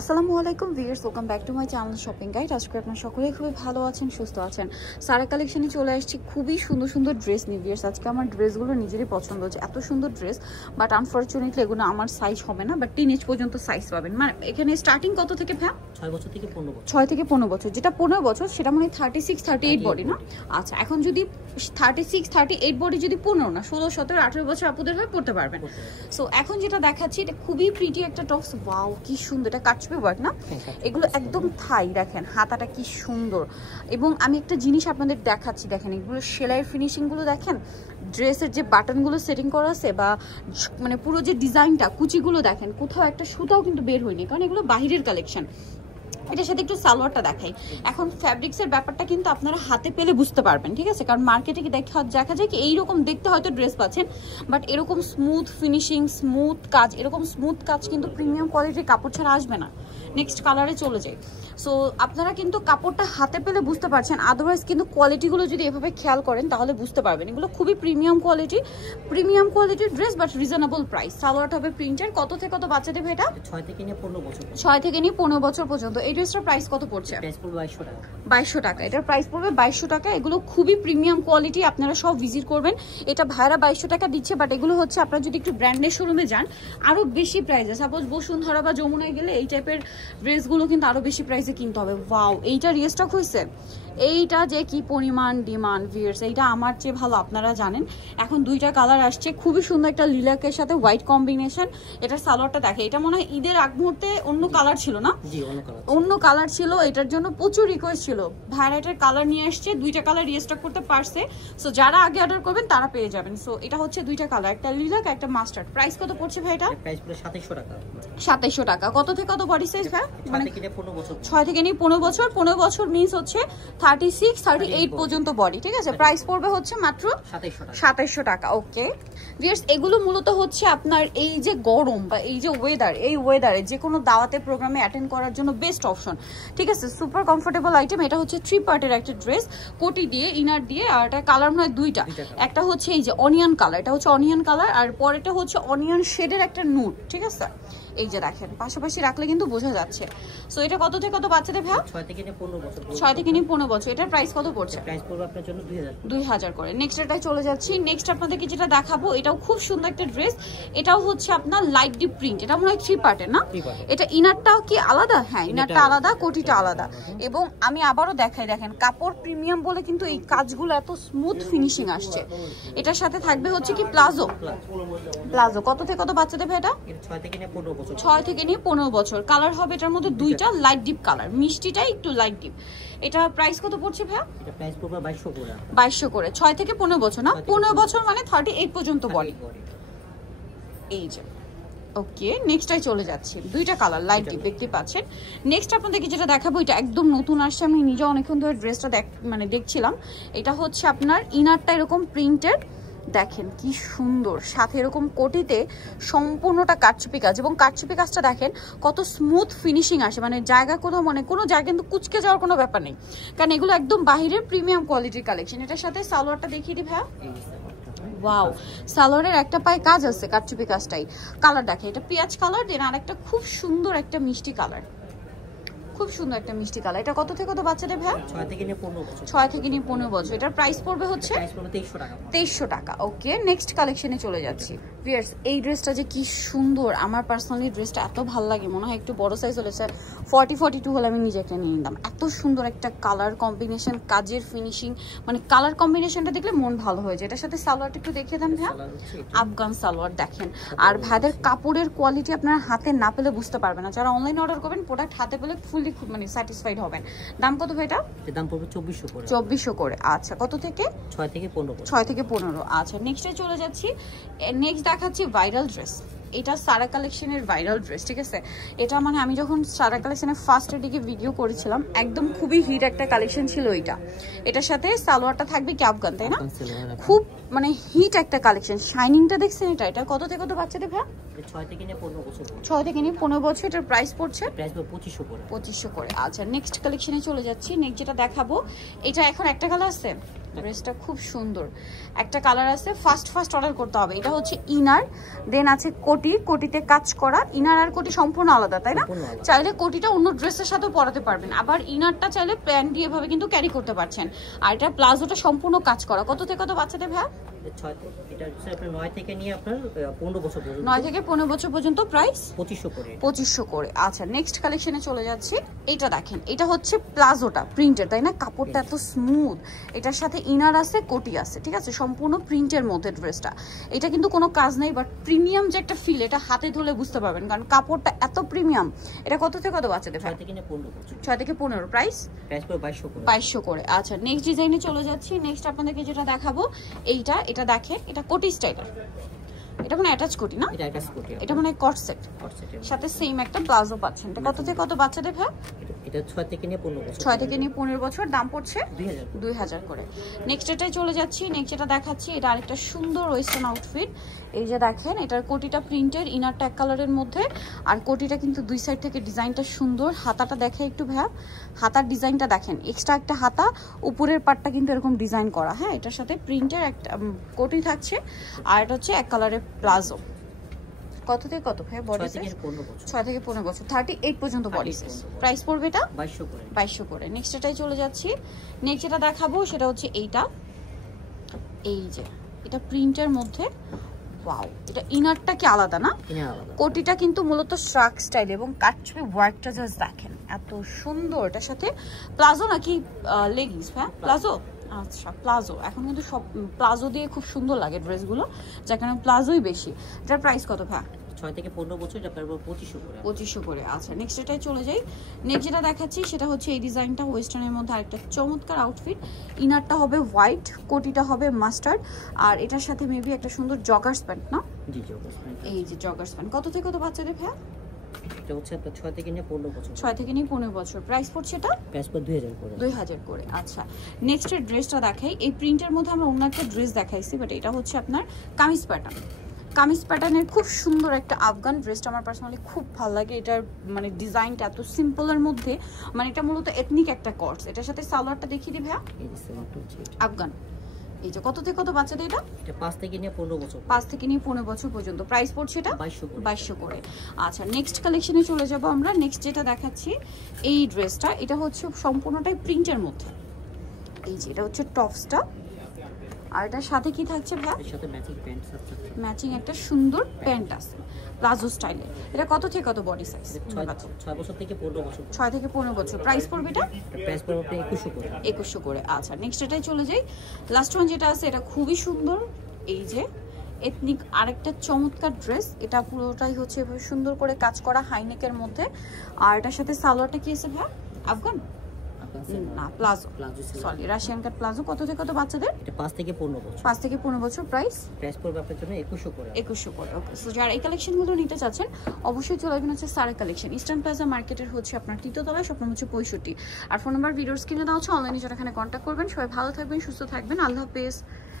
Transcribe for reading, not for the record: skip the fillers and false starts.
আসসালামু আলাইকুম viewers, welcome back to my channel shopping guide. আজকে আপনারা সকলেই খুবই ভালো আছেন, সুস্থ আছেন। সারা কালেকশনে চলে আসছি খুবই সুন্দর সুন্দর ড্রেস নিয়ে। ভিউয়ার্স, আজকে আমার ড্রেসগুলো নিজেরই পছন্দ হচ্ছে, এত সুন্দর ড্রেস, বাট আনফরচুনেটলি এগুলো আমার সাইজ হবে না, বাট টিনেজ পর্যন্ত সাইজ পাবেন। মানে এখানে স্টার্টিং কত থেকে ভ্যা? 6 বছর থেকে 15 বছর। 6 থেকে 15 বছর, যেটা 15 বছর সেটা মানে 36 38 বডি না? আচ্ছা, এখন যদি 36 38 বডি যদি 15 না 16 17 18 বছর আপুদের হয় পড়তে পারবেন। সো এখন যেটা দেখাচ্ছি এটা খুবই প্রিটি একটা টপস। ওয়াও কি সুন্দর, এটা কাটছবি ওয়ার্ক না? এগুলো একদম থাই, দেখেন হাতাটা কি সুন্দর। এবং আমি একটা জিনিস আপনাদের দেখাচ্ছি, দেখেন এগুলো সেলাইয়ের ফিনিশিংগুলো দেখেন, ড্রেসের যে বাটনগুলো সেটিং করা আছে বা মানে পুরো যে ডিজাইনটা কুচিগুলো দেখেন, কোথাও একটা সুতাও কিন্তু বের হয়নি, কারণ এগুলো বাহিরের কালেকশন। এটার সাথে একটু সালোয়ারটা দেখাই। এখন ফ্যাব্রিক্সের ব্যাপারটা কিন্তু আপনারা হাতে পেলে বুঝতে পারবেন, ঠিক আছে? কারণ মার্কেটে কি দেখা যায় কি এইরকম দেখতে হয়তো ড্রেস পাচ্ছেন, বাট এরকম স্মুথ ফিনিশিং, স্মুথ কাজ, এরকম স্মুথ কাজ কিন্তু প্রিমিয়াম কোয়ালিটির কাপড় ছাড়া আসবে না। নেক্সট কালারে চলে যাই। সো আপনারা কিন্তু কাপড়টা হাতে পেলে বুঝতে পারছেন, আদারওয়াইজ কিন্তু কোয়ালিটিগুলো যদি এভাবে খেয়াল করেন তাহলে বুঝতে পারবেন এগুলো খুবই প্রিমিয়াম কোয়ালিটির ড্রেস, বাট রিজনেবল প্রাইস। সালোয়ারটা হবে প্রিন্টের। কত থেকে কত বাচ্চা দেবে এটা? 6 থেকে নিয়ে 15 বছর। 6 থেকে নিয়ে 15 বছর পর্যন্ত। এই ড্রেসটার প্রাইস কত পড়ছে? প্রাইস পড়বে 2200 টাকা। 2200 টাকা। এটার প্রাইস পড়বে 2200 টাকা। এগুলো খুবই প্রিমিয়াম কোয়ালিটি, আপনারা সব ভিজিট করবেন। এটা ভাইরা 2200 টাকা দিচ্ছে, বাট এগুলো হচ্ছে আপনারা যদি একটু ব্র্যান্ডের শোরুমে যান আরো বেশি প্রাইসে, সাপোজ বসুন্ধরা বা যমুনায় গেলে এই টাইপের ড্রেসগুলো কিন্তু আরো বেশি প্রাইসে কিনতে হবে। ওয়াও, এইটা রিস্টক হয়েছে, এইটা যে কি পরিমাণ ডিমান্ড ভিউয়ার্স, এইটা আমার চেয়ে ভালো আপনারা জানেন। এখন দুইটা কালার আসছে, খুবই সুন্দর একটা লিলাকের সাথে হোয়াইট কম্বিনেশন। এটার সালোয়ারটা দেখে, এটা মনে হয় ঈদের আগ মুহূর্তে অন্য কালার ছিল না? জি, অন্য কালার ছিল, এটার জন্য প্রচুর রিকোয়েস্ট ছিল। ভ্যারাইটির কালার নিয়ে আসছে, দুইটা কালার রিস্টক করতে পারছে। সো যারা আগে অর্ডার করবেন তারা পেয়ে যাবেন। সো এটা হচ্ছে দুইটা কালার, একটা লিলাক একটা মাস্টার্ড। প্রাইস কত পড়ছে ভাই এটা? প্রাইস পুরো 2700 টাকা। 2700 টাকা। কত থেকে কত বডি সাইজ ভাই? মানে 6 থেকে নিয়ে 15 বছর। 6 থেকে নিয়ে 15 বছর। 15 বছর মিন্স হচ্ছে 36 38 পর্যন্ত বডি, ঠিক আছে? প্রাইস পড়বে হচ্ছে মাত্র 2700 টাকা। ওকে ভিউয়ার্স, এগুলো মূলত হচ্ছে আপনার এই যে গরম বা এই যে ওয়েদার, এই ওয়েদারে যে কোনো দাওয়াতে প্রোগ্রামে অ্যাটেন্ড করার জন্য বেস্ট অপশন, ঠিক আছে? Super comfortable item. এটা হচ্ছে 3 পার্টের একটা ড্রেস, কোটি দিয়ে, ইনার দিয়ে, আর এটা কালার নয় দুইটা। একটা হচ্ছে এই যে অনিয়ন কালার, এটা হচ্ছে অনিয়ন কালার, আর পরেরটা হচ্ছে অনিয়ন শেডের একটা নুড, ঠিক আছে? এই যে দেখেন পাশাপাশি রাখলে কিন্তু বোঝা যাচ্ছে। সো এটা কত থেকে কত বাচ্চাদের ভাই? 6 থেকে নিয়ে 15 বছর। 6 থেকে নিয়ে 15 বছর। এটার প্রাইস কত পড়ছে? প্রাইস পড়বে আপনার জন্য 2000 করে। নেক্সট এটাই চলে যাচ্ছি। নেক্সট আপনাদেরকে যেটা দেখাবো এটাও খুব সুন্দর একটা ড্রেস। এটাও হচ্ছে আপনার লাইট ডিপ প্রিন্ট, এটা মনে হয় 3 পার্টের না? এটা ইনারটাও কি আলাদা? হ্যাঁ, ইনারটা আলাদা, কোটিটা আলাদা। এবং আমি আবারও দেখাই, দেখেন কাপড় প্রিমিয়াম বলে কিন্তু এই কাজগুলো এত স্মুথ ফিনিশিং আসছে। এটার সাথে থাকবে হচ্ছে কি প্লাজো। কত থেকে কত বাচ্চাদের ভাই এটা? 6 থেকে নিয়ে 15 বছর। 6 থেকে নিয়ে 15 বছর। কালার হবে এটার মধ্যে দুইটা, লাইট ডিপ কালার, মিষ্টিটা একটু লাইট ডিপ। এটা প্রাইস কত পড়ছে ভাই? এটা প্রাইস পড়বে 2200 করে। 2200 করে। 6 থেকে 15 বছর না? 15 বছর মানে 38 পর্যন্ত বডি। এই যে ওকে, নেক্সটটাই চলে যাচ্ছি। দুইটা কালার লাইট ডিপ দেখতে পাচ্ছেন। নেক্সট আপনাদেরকে যেটা দেখাবো এটা একদম নতুন আসছে, আমি নিজে অনেকক্ষণ ধরে ড্রেসটা দেখছিলাম। এটা হচ্ছে আপনার ইনারটা এরকম প্রিন্টেড, দেখেন কি সুন্দর, সাথে এরকম কোটিতে সম্পূর্ণটা কারচুপি কাজ, এবং কারচুপি কাজটা দেখেন কত স্মুথ ফিনিশিং আসে, মানে জায়গা কোনো জায়গা কিন্তু কুচকে যাওয়ার কোনো ব্যাপার নেই, কারণ এগুলো একদম বাহিরের প্রিমিয়াম কোয়ালিটির কালেকশন। এটার সাথে সালোয়ারটা দেখিয়ে দিই ভাইয়া। ওয়াও, সালোয়ারের একটা পায়ে কাজ আছে, কারচুপি কাজটাই। কালার দেখে, এটা পেঁয়াজ কালার, দেন আর একটা খুব সুন্দর একটা মিষ্টি কালার, খুব সুন্দর একটা মিষ্টি কালার। এটা কত থেকে কত বাচ্চাদের ভাই? 6 থেকে নিয়ে 15 বছর। 6 থেকে নিয়ে 15 বছর। এটার প্রাইস পড়বে হচ্ছে 2300 টাকা। 2300 টাকা। ওকে, নেক্সট কালেকশনে চলে যাচ্ছি। ভিউয়ার্স, এই ড্রেসটা যে কি সুন্দর, আমার পার্সোনালি ড্রেসটা এত ভালো লাগে, মনে হয় একটু বড় সাইজ হলে 40-42 হলে আমি নিজে একটা নিয়ে নিতাম। এত সুন্দর একটা কালার কম্বিনেশন, কাজের ফিনিশিং, মানে কালার কম্বিনেশনটা দেখলে মন ভালো হয়ে যায়। এটার সাথে সালোয়ারটা একটু দেখিয়ে দেন ভাই। আফগান সালোয়ার দেখেন, আর ভাইদের কাপড়ের কোয়ালিটি আপনারা হাতে না পেলে বুঝতে পারবেন না। যারা অনলাইন অর্ডার করবেন প্রোডাক্ট হাতে পেলে ফুললি মানে স্যাটিসফাইড হবেন। দাম কত ভাই এটা? এর দাম পড়বে 2400 করে। 2400 করে। আচ্ছা, কত থেকে? 6 থেকে 15 বছর। 6 থেকে 15। আচ্ছা, নেক্সটে চলে যাচ্ছি। নেক্সট দেখাচ্ছি ভাইরাল ড্রেস। এটা সারা কালেকশনের ভাইরাল ড্রেস, ঠিক আছে? এটা মানে আমি যখন সারা কালেকশনের ফার্স্টের দিকে ভিডিও করেছিলাম একদম খুবই হিট একটা কালেকশন ছিল এটা। এটার সাথে সালোয়ারটা থাকবে কি আফগান, তাই না? খুব মানে হিট একটা কালেকশন। শাইনিংটা দেখছেন এটা? এটা কত থেকে কত বাচ্চাদের ভাই? 6 থেকে নিয়ে 15 বছর। 6 থেকে নিয়ে 15 বছর। এটার প্রাইস পড়ছে? প্রাইস পড়বে 2500 করে। 2500 করে। আচ্ছা, নেক্সট কালেকশনে চলে যাচ্ছি। নেক্সট যেটা দেখাবো এটা এখন একটা কালার আছে, ড্রেসটা খুব সুন্দর একটা কালার আছে, ফার্স্ট অর্ডার করতে হবে। এটা হচ্ছে ইনার, দেন আছে কোটি, কোটিতে কাজ করা। ইনার আর কোটি সম্পূর্ণ আলাদা, তাই না? চাইলে কোটিটা অন্য ড্রেসের সাথেও পরাতে পারবেন, আবার ইনারটা চাইলে প্যান্ট দিয়ে এভাবে কিন্তু ক্যারি করতে পারছেন। আর এটা প্লাজোটা সম্পূর্ণ কাজ করা। কত থেকে কত বাচ্চাদের ভাই? 9 থেকে নিয়ে আপনার 15 বছর পর্যন্ত। 9 থেকে 15 বছর পর্যন্ত। প্রাইস 2500 করে। 2500 করে। আচ্ছা, নেক্সট কালেকশনে চলে যাচ্ছি। এটা দেখেন, এটা হচ্ছে প্লাজোটা প্রিন্টের, তাই না? কাপড়টা এত স্মুথ। এটার সাথে ইনার আছে, কোটি আছে, ঠিক আছে? সম্পূর্ণ প্রিন্টের মধ্যে ড্রেসটা। এটা কিন্তু কোনো কাজ নেই, বাট প্রিমিয়াম যে একটা ফিল, এটা হাতে ধরলে বুঝতে পারবেন, কারণ কাপড়টা এত প্রিমিয়াম। এটা কত থেকে কত বাচ্চাদের? 6 থেকে 15 বছর। 6 থেকে 15। প্রাইস করে 2200 করে। 2200 করে। আচ্ছা, নেক্সট ডিজাইনে চলে যাচ্ছি। নেক্সট আপনাদেরকে যেটা দেখাবো এটা দেখেন, এটা কোটি স্টাইলের। এটা মানে অ্যাটাচ কোটি না? এটা অ্যাটাচ কোটি। এটা মানে কট সেট, সাথে সেম একটা প্লাজো পাচ্ছেন। এটা কত থেকে কত বাচ্চাদের ভাই? এটা 6 থেকে নিয়ে 15 বছর। 6 থেকে নিয়ে 15 বছর। দাম পড়ছে 2000 2000 করে। নেক্সট এটাই চলে যাচ্ছি। নেক্সট যেটা দেখাচ্ছি, এটা আরেকটা সুন্দর ওয়েস্টার্ন আউটফিট। এই যে দেখেন, এটার কোটিটা প্রিন্টের, ইনারটা এক কালারের মধ্যে, আর কোটিটা কিন্তু দুই সাইড থেকে ডিজাইনটা সুন্দর। হাতাটা দেখে একটু ভাইয়া, হাতার ডিজাইনটা দেখেন, এক্সট্রা একটা হাতা, উপরের পাটটা কিন্তু এরকম ডিজাইন করা। হ্যাঁ, এটার সাথে প্রিন্টের একটা কোটি থাকছে, আর এটা হচ্ছে এক কালারের প্লাজো। কত থেকে কত ভাই বডি সাইজ? 6 থেকে 15 বছর, 38 পর্যন্ত বডি সাইজ। প্রাইস পড়বে এটা 2200 করে। 2200 করে। নেক্সট এটাই চলে যাচ্ছি। নেক্সট যেটা দেখাবো সেটা হচ্ছে এইটা। এই যে এটা প্রিন্টের মধ্যে, ওয়াও, এটা ইনারটা কি আলাদা না? কোটিটা কিন্তু মূলত শ্রাক স্টাইল, এবং কাটছবি ওয়ার্কটা জাস্ট দেখেন এত সুন্দর। এটার সাথে প্লাজো নাকি লেগিংস? হ্যাঁ, প্লাজো। আচ্ছা, প্লাজো। এখন কিন্তু সব প্লাজো দিয়ে খুব সুন্দর লাগে ড্রেসগুলো, যার কারণে প্লাজোই বেশি। এটার প্রাইস কত ভাই? 6 থেকে 15 বছর। এটা পারবো 2500 করে। 2500 করে। আচ্ছা, নেক্সট এটাই চলে যাই। নেক্সট যেটা দেখাচ্ছি সেটা হচ্ছে এই ডিজাইনটা, ওয়েস্টার্নের মধ্যে আরেকটা চমৎকার আউটফিট। ইনারটা হবে হোয়াইট, কোটিটা হবে মাস্টার্ড, আর এটার সাথে মেবি একটা সুন্দর জগার্স প্যান্ট না? জি, জগার্স প্যান্ট। এই যে জগার্স প্যান্ট। কত থেকে কত বাচ্চাদের ভাই? এটা হচ্ছে আপনার 6 থেকে নিয়ে 15 বছর। 6 থেকে নিয়ে 15 বছর। প্রাইস পড়ছে এটা? প্রাইস পড়ে 2000 করে। 2000 করে। আচ্ছা, নেক্সট এর ড্রেসটা দেখাই। এই প্রিন্টের মধ্যে আমরা অন্য একটা ড্রেস দেখাইছি, বাট এটা হচ্ছে আপনার কামিজ প্যাটার্ন। কামিজ প্যাটার্নের খুব সুন্দর একটা আফগান। ড্রেসটা আমার পার্সোনালি খুব ভালো লাগে। এটার মানে ডিজাইনটা এত সিম্পলের মধ্যে, মানে এটা মূলত এথনিক একটা কটস। এটার সাথে সালোয়ারটা দেখিয়ে দিই ভাইয়া। এই যে সালোয়ারটা হচ্ছে আফগান। এই যে কত থেকে কত বাচ্চাদের এটা? এটা 5 থেকে নিয়ে 15 বছর। 5 থেকে নিয়ে 15 বছর পর্যন্ত। প্রাইস পড়ছে এটা 2200 করে। আচ্ছা, নেক্সট কালেকশনে চলে যাব আমরা। নেক্সট যেটা দেখাচ্ছি এই ড্রেসটা, এটা হচ্ছে সম্পূর্ণটাই প্রিন্টের মধ্যে। এই যে এটা হচ্ছে টপসটা, আর এটার সাথে কি থাকছে ভাই? এর সাথে ম্যাচিং প্যান্ট আছে, ম্যাচিং একটা সুন্দর প্যান্ট আছে প্লাজো স্টাইলে। এটা কত থেকে কত বডি সাইজ? 6 বছর থেকে 15 বছর। 6 থেকে 15 বছর। প্রাইস পড়বে এটা? প্রাইস পড়বে 2100 করে। 2100 করে। আচ্ছা, নেক্সট এটাই চলে যাই। লাস্ট ওয়ান যেটা আছে, এটা খুবই সুন্দর। এই যে এথনিক আরেকটা চমৎকার ড্রেস। এটা পুরোটাই হচ্ছে এভাবে সুন্দর করে কাজ করা হাইনেকের মধ্যে, আর এটার সাথে সালোয়ারটা কি আছে ভাই? আফগান না, প্লাজো। সরি, রাশিয়ান কাট প্লাজো। কত থেকে কত বাচ্চাদের? এটা 5 থেকে 15 বছর। 5 থেকে 15 বছর। প্রাইস পড়বে আপনার জন্য 2100 করে। 2100 করে। ওকে, সো যারা এই কালেকশনগুলো নিতে চাচ্ছেন অবশ্যই চলে আসবেন হচ্ছে সারা কালেকশন, ইস্টার্ন প্লাজা মার্কেটের হচ্ছে আপনার তৃতীয়তলায়, শপ নম্বর হচ্ছে 65। আর ফোন নাম্বার ভিডিওর স্ক্রিনে দেওয়া হচ্ছে, অনলাইনে যারা এখানে কন্ট্যাক্ট করবেন। সবাই ভালো থাকবেন, সুস্থ থাকবেন। আল্লাহ হাফেজ।